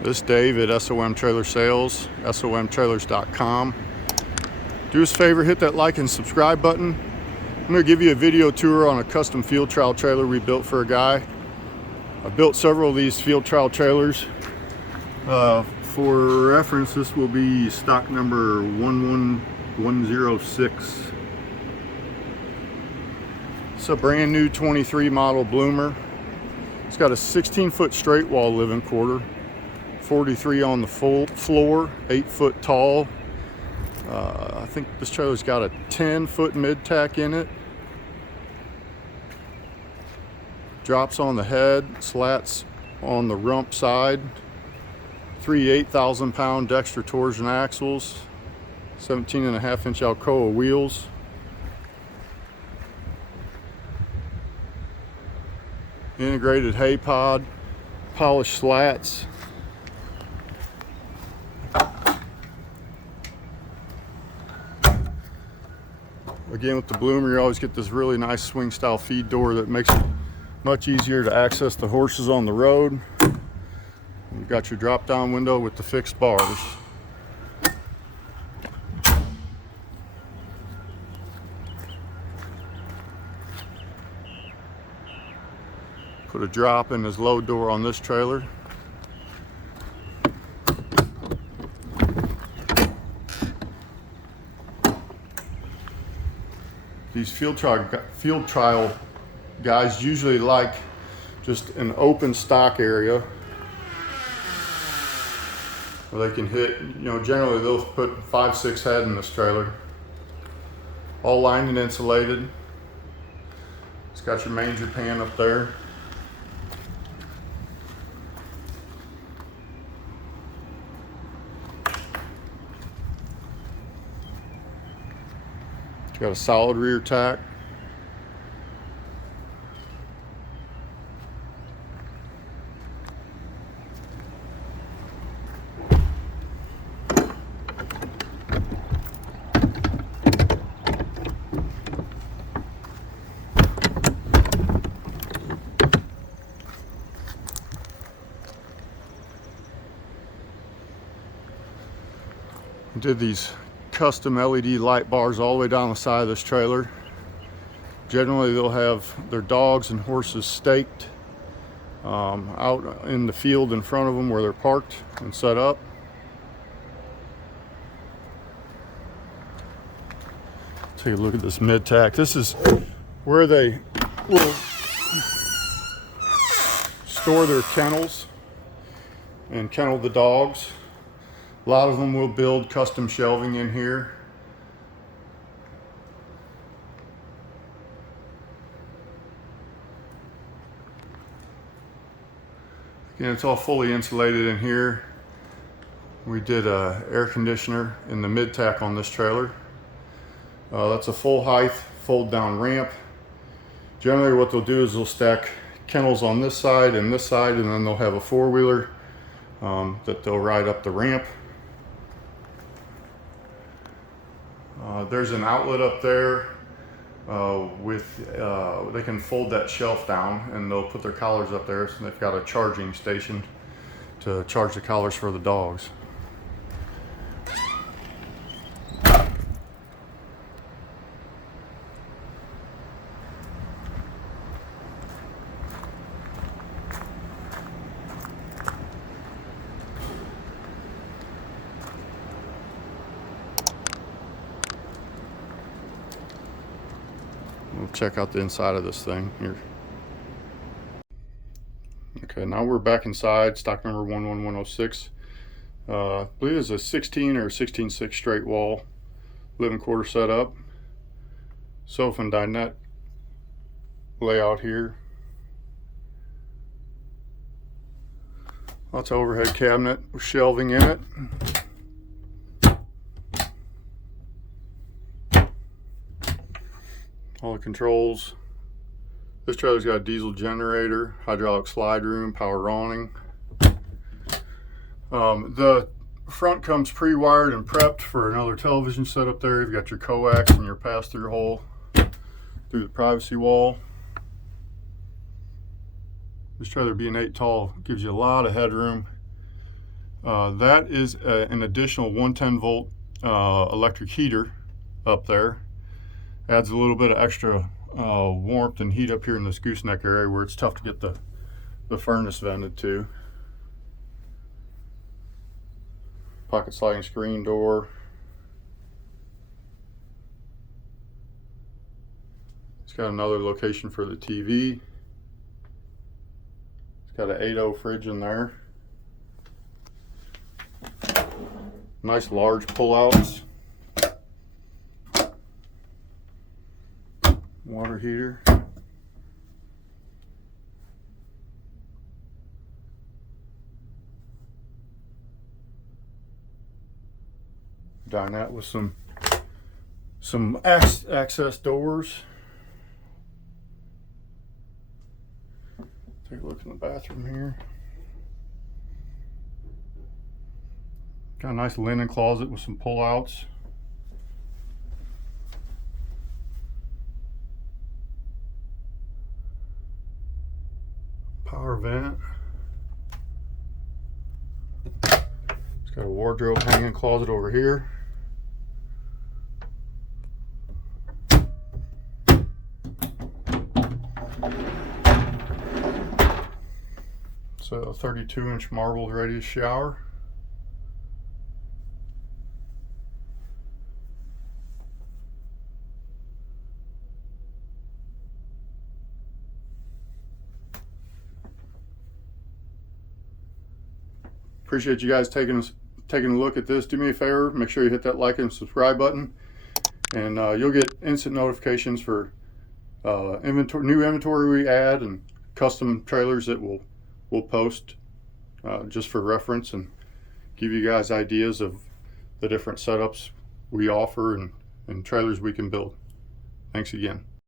This is Dave at SOM Trailer Sales, somtrailers.com. Do us a favor, hit that like and subscribe button. I'm going to give you a video tour on a custom field trial trailer we built for a guy. I built several of these field trial trailers. For reference, this will be stock number 11106. It's a brand new 23 model bloomer. It's got a 16-foot straight wall living quarter, 43 on the full floor, 8 foot tall. I think this trailer's got a 10-foot mid-tack in it. Drops on the head, slats on the rump side. 3 8,000-pound Dexter torsion axles, 17.5-inch Alcoa wheels. Integrated hay pod, polished slats. Again, with the bloomer, you always get this really nice swing style feed door that makes it much easier to access the horses on the road. You've got your drop down window with the fixed bars. Put a drop in his load door on this trailer. These field trial guys usually like just an open stock area where they can hit, generally they'll put 5-6 head in this trailer. All lined and insulated. It's got your manger pan up there. It's got a solid rear tack. Did these custom LED light bars all the way down the side of this trailer. Generally they'll have their dogs and horses staked out in the field in front of them where they're parked and set up. Take a look at this mid-tack. This is where they will store their kennels and kennel the dogs. A lot of them will build custom shelving in here. Again, it's all fully insulated in here. We did a air conditioner in the mid-tack on this trailer. That's a full height, fold down ramp. Generally what they'll do is they'll stack kennels on this side, and then they'll have a four-wheeler that they'll ride up the ramp. There's an outlet up there they can fold that shelf down and they'll put their collars up there, so they've got a charging station to charge the collars for the dogs. We'll check out the inside of this thing here. Okay, now we're back inside, stock number 11106. I believe it's a 16 or 16/6 straight wall living quarter setup. Sofa and dinette layout here. Lots of overhead cabinet with shelving in it. All the controls. This trailer's got a diesel generator, hydraulic slide room, power awning. The front comes pre-wired and prepped for another television set up there. You've got your coax and your pass-through hole through the privacy wall. This trailer being 8 tall gives you a lot of headroom. That is an additional 110 volt electric heater up there. Adds a little bit of extra warmth and heat up here in this gooseneck area where it's tough to get the furnace vented to. Pocket sliding screen door. It's got another location for the TV. It's got an 8.0 fridge in there. Nice large pullouts. Water heater. Dinette with some access doors. Take a look in the bathroom here. Got a nice linen closet with some pullouts. Power vent. It's got a wardrobe hanging closet over here. It's a 32-inch marble radius shower. Appreciate you guys taking a look at this. Do me a favor, make sure you hit that like and subscribe button, and you'll get instant notifications for new inventory we add and custom trailers that we'll post just for reference, and give you guys ideas of the different setups we offer and trailers we can build. Thanks again.